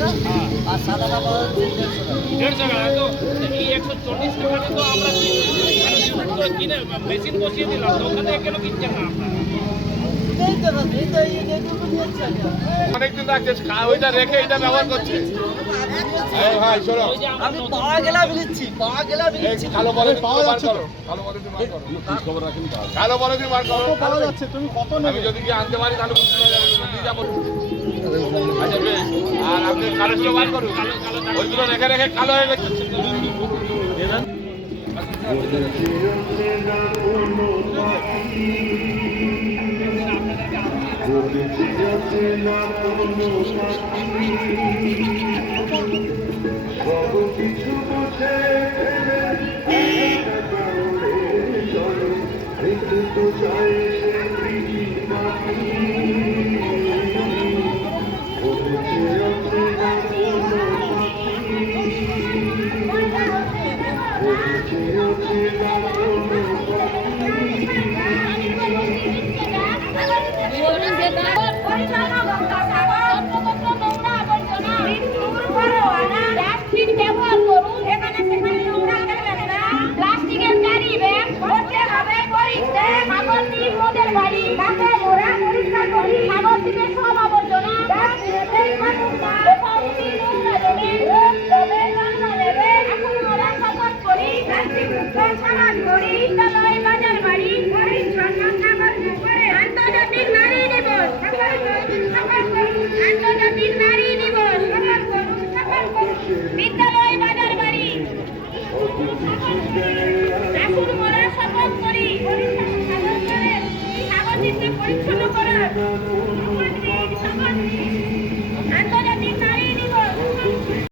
টাকা আর সাদাটা পাওয়া যাচ্ছে 150 টাকা। 150 টাকা। তো এই 140 টাকা তো আমরা এখানে শুট করে কিনে মেশিন বসিয়ে দিলাম, তো ওখানে কেন কিনছেন না আপনারা? এই তো না, এই তো এইটুকু নিয়েছি আমি। অনেকদিন রাখছে, ওইটা রেখে এটা ব্যবহার করছে। এই ভাই শোনো, ওই যে আমরা আমি নতুন পাওয়া গেলা বিলিচ্ছি, পাওয়া গেলা এই বিলিচ্ছি। কালো পলিথিন বার করো, কালো পলিথিন বার করো, কালো পলিথিন বার করো। পাওয়া যাচ্ছে, তুমি কত আমি যদি কি আনতে পারি তাহলে বুঝতে পারবে, আমি দিয়ে যাবো। আচ্ছা বেশ, আর আপনি কালোগুলো বার করুন, ওইগুলো রেখে রেখে কালো হয়ে গেছে। আপনাদেরকে